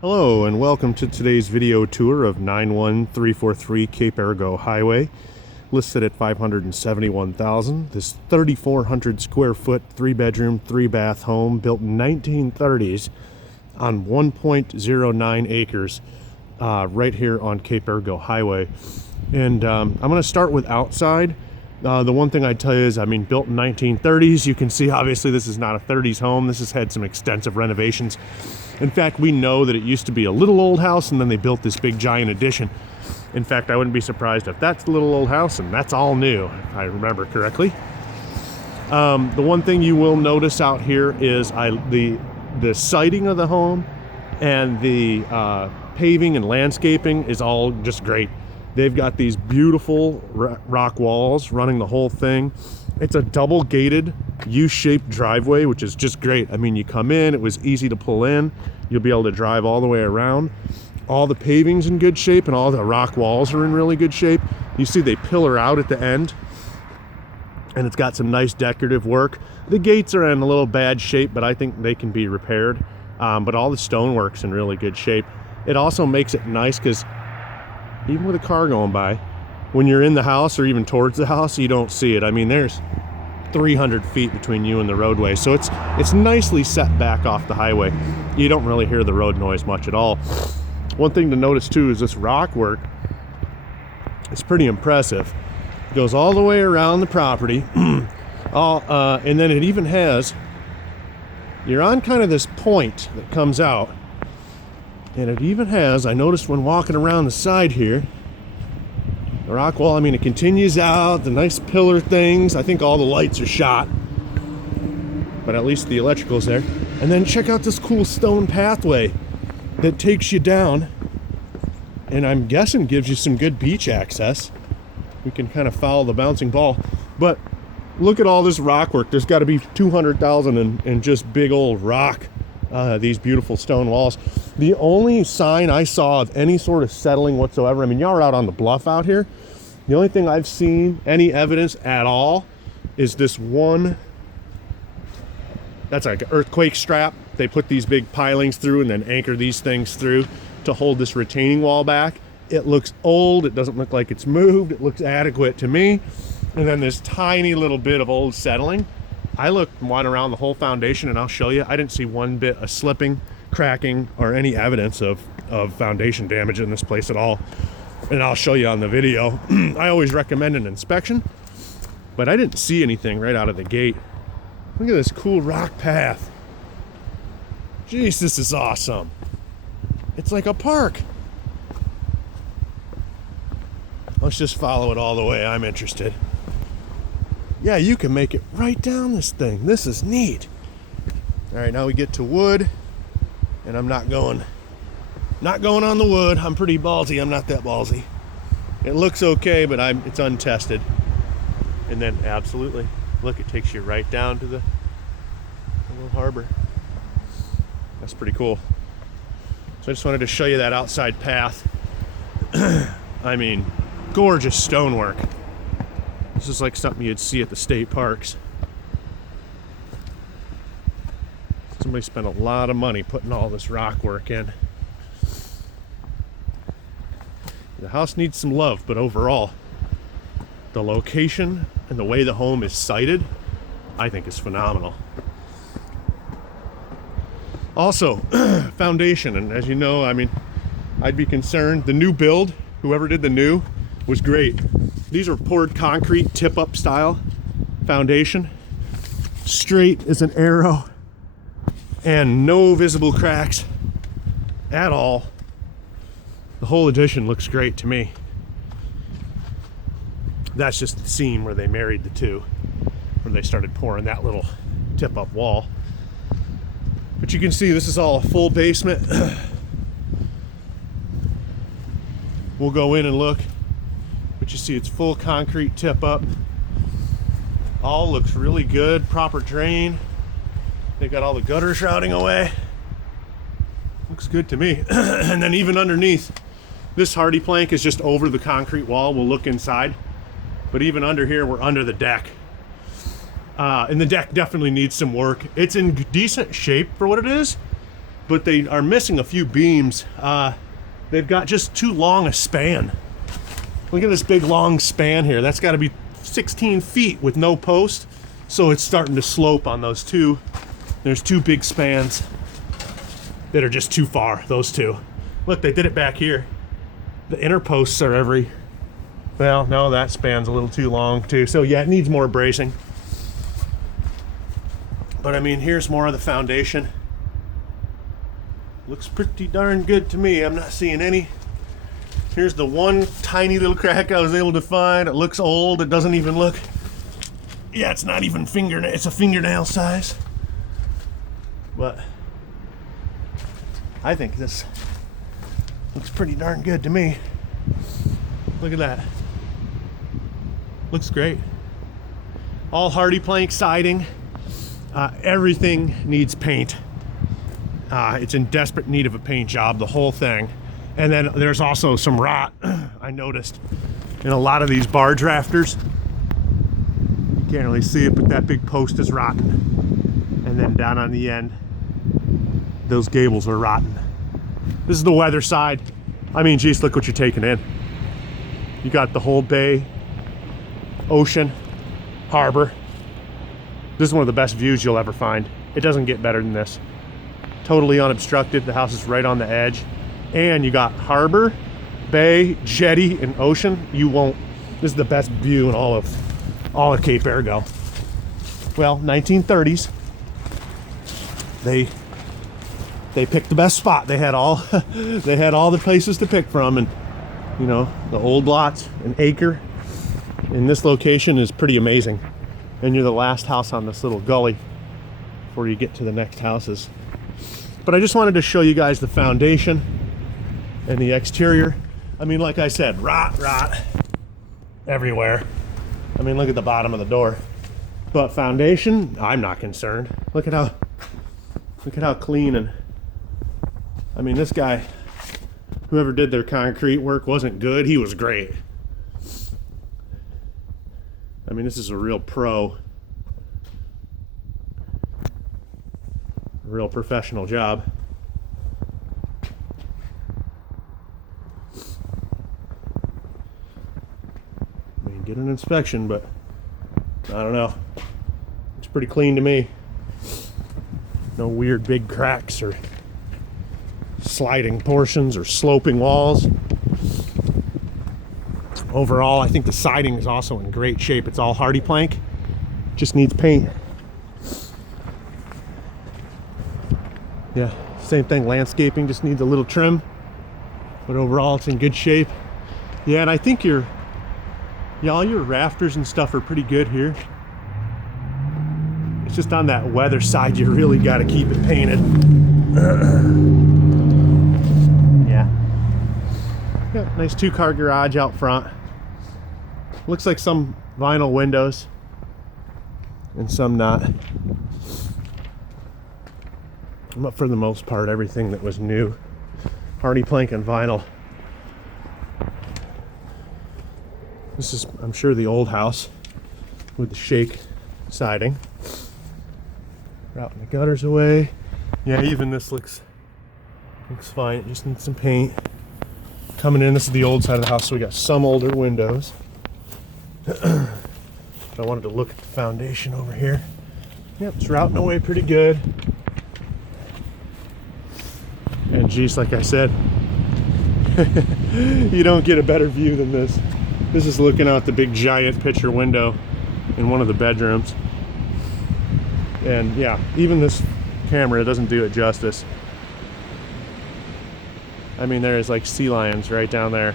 Hello and welcome to today's video tour of 91343 Cape Arago Highway, listed at $571,000. This 3,400 square foot, 3-bedroom, 3-bath home built in 1930s on 1.09 acres right here on Cape Arago Highway. And I'm going to start with outside. The one thing I'd tell you is, built in 1930s. You can see obviously this is not a 30s home. This has had some extensive renovations. In fact, we know that it used to be a little old house and then they built this big giant addition. In fact, I wouldn't be surprised if that's the little old house and that's all new, if I remember correctly. The one thing you will notice out here is the siding of the home and the paving and landscaping is all just great. They've got these beautiful rock walls running the whole thing. It's a double gated U-shaped driveway, which is just great. You come in, it was easy to pull in. You'll be able to drive all the way around. All the paving's in good shape and all the rock walls are in really good shape. You see they pillar out at the end and it's got some nice decorative work. The gates are in a little bad shape, but I think they can be repaired. But all the stonework's in really good shape. It also makes it nice because even with a car going by, when you're in the house or even towards the house, you don't see it. There's 300 feet between you and the roadway, so it's nicely set back off the highway. You don't really hear the road noise much at all. One thing to notice too is this rock work. It's pretty impressive. It goes all the way around the property, and then it even has, you're on kind of this point that comes out, and it even has, I noticed when walking around the side here, the rock wall, it continues out, the nice pillar things. I think all the lights are shot, but at least the electrical's there. And then check out this cool stone pathway that takes you down, and I'm guessing gives you some good beach access. We can kind of follow the bouncing ball, but look at all this rock work. There's got to be 200,000 in just big old rock, these beautiful stone walls. The only sign I saw of any sort of settling whatsoever, y'all are out on the bluff out here. The only thing I've seen, any evidence at all, is this one, that's like an earthquake strap. They put these big pilings through and then anchor these things through to hold this retaining wall back. It looks old. It doesn't look like it's moved. It looks adequate to me. And then this tiny little bit of old settling. I looked one around the whole foundation and I'll show you. I didn't see one bit of slipping, cracking, or any evidence of foundation damage in this place at all. And I'll show you on the video. I always recommend an inspection, but I didn't see anything right out of the gate. Look at this cool rock path. Jeez, this is awesome. It's like a park. Let's just follow it all the way. I'm interested. Yeah, you can make it right down this thing. This is neat. All right, now we get to wood, and I'm not going on the wood. I'm pretty ballsy. I'm not that ballsy. It looks okay, but it's untested. And then absolutely, look, it takes you right down to the little harbor. That's pretty cool. So I just wanted to show you that outside path. Gorgeous stonework. This is like something you'd see at the state parks. Somebody spent a lot of money putting all this rock work in. The house needs some love, but overall, the location and the way the home is sited, I think is phenomenal. Also, foundation, and as you know, I'd be concerned. The new build, whoever did the new, was great. These are poured concrete, tip-up style foundation. Straight as an arrow. And no visible cracks at all. The whole addition looks great to me. That's just the seam where they married the two, where they started pouring that little tip-up wall. But you can see this is all a full basement. We'll go in and look. But you see it's full concrete tip-up. All looks really good. Proper drain. They got all the gutters routing away. Looks good to me. And then even underneath, this hardy plank is just over the concrete wall. We'll look inside. But even under here, we're under the deck. And the deck definitely needs some work. It's in decent shape for what it is, but they are missing a few beams. They've got just too long a span. Look at this big long span here. That's got to be 16 feet with no post. So it's starting to slope on those two. There's two big spans that are just too far, those two. Look, they did it back here. The inner posts are well, no, that span's a little too long too. So yeah, it needs more bracing. But I mean, here's more of the foundation. Looks pretty darn good to me. I'm not seeing any. Here's the one tiny little crack I was able to find. It looks old. It doesn't even look. Yeah, it's not even fingernail. It's a fingernail size. But I think this looks pretty darn good to me. Look at that. Looks great. All hardy plank siding. Everything needs paint. It's in desperate need of a paint job, the whole thing. And then there's also some rot I noticed in a lot of these barge rafters. You can't really see it, but that big post is rotten. And then down on the end, those gables are rotten. This is the weather side. I mean, geez, look what you're taking in. You got the whole bay, ocean, harbor. This is one of the best views you'll ever find. It doesn't get better than this. Totally unobstructed. The house is right on the edge. And you got harbor, bay, jetty, and ocean. This is the best view in all of Cape Arago. Well, 1930s. They picked the best spot. They had all the places to pick from, and you know, the old lots, an acre in this location is pretty amazing. And you're the last house on this little gully before you get to the next houses. But I just wanted to show you guys the foundation and the exterior. I mean, like I said, rot everywhere. I mean, look at the bottom of the door. But foundation, I'm not concerned. Look at how clean, and I mean, this guy, whoever did their concrete work wasn't good. He was great. I mean, this is a real pro. Real professional job. I mean, get an inspection, but I don't know. It's pretty clean to me. No weird big cracks or sliding portions or sloping walls. Overall, I think the siding is also in great shape. It's all hardy plank. Just needs paint. Yeah, same thing. Landscaping just needs a little trim. But overall, it's in good shape. Yeah, and I think all your rafters and stuff are pretty good here. It's just on that weather side, you really got to keep it painted. Yeah. Got a nice 2-car garage out front. Looks like some vinyl windows and some not. But for the most part, everything that was new. Hardy plank and vinyl. This is, I'm sure, the old house with the shake siding. Routing the gutters away. Yeah, even this looks fine. It just needs some paint. Coming in, this is the old side of the house, so we got some older windows. I wanted to look at the foundation over here. Yep, it's routing away pretty good. And geez, like I said, you don't get a better view than this. This is looking out the big giant picture window in one of the bedrooms. And yeah, even this camera doesn't do it justice. I mean, there's like sea lions right down there.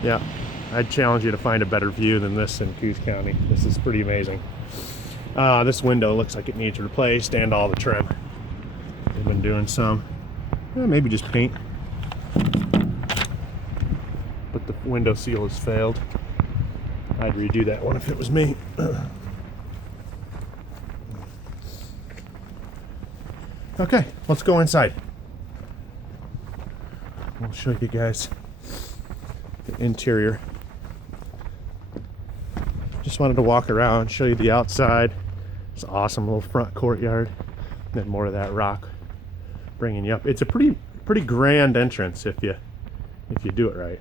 Yeah, I'd challenge you to find a better view than this in Coos County. This is pretty amazing. This window looks like it needs replaced, and all the trim. They've been doing some, maybe just paint. But the window seal has failed. I'd redo that one if it was me. Okay, let's go inside. I'll show you guys the interior. just wanted to walk around, show you the outside. It's an awesome little front courtyard. And then more of that rock bringing you up. It's a pretty grand entrance if you do it right.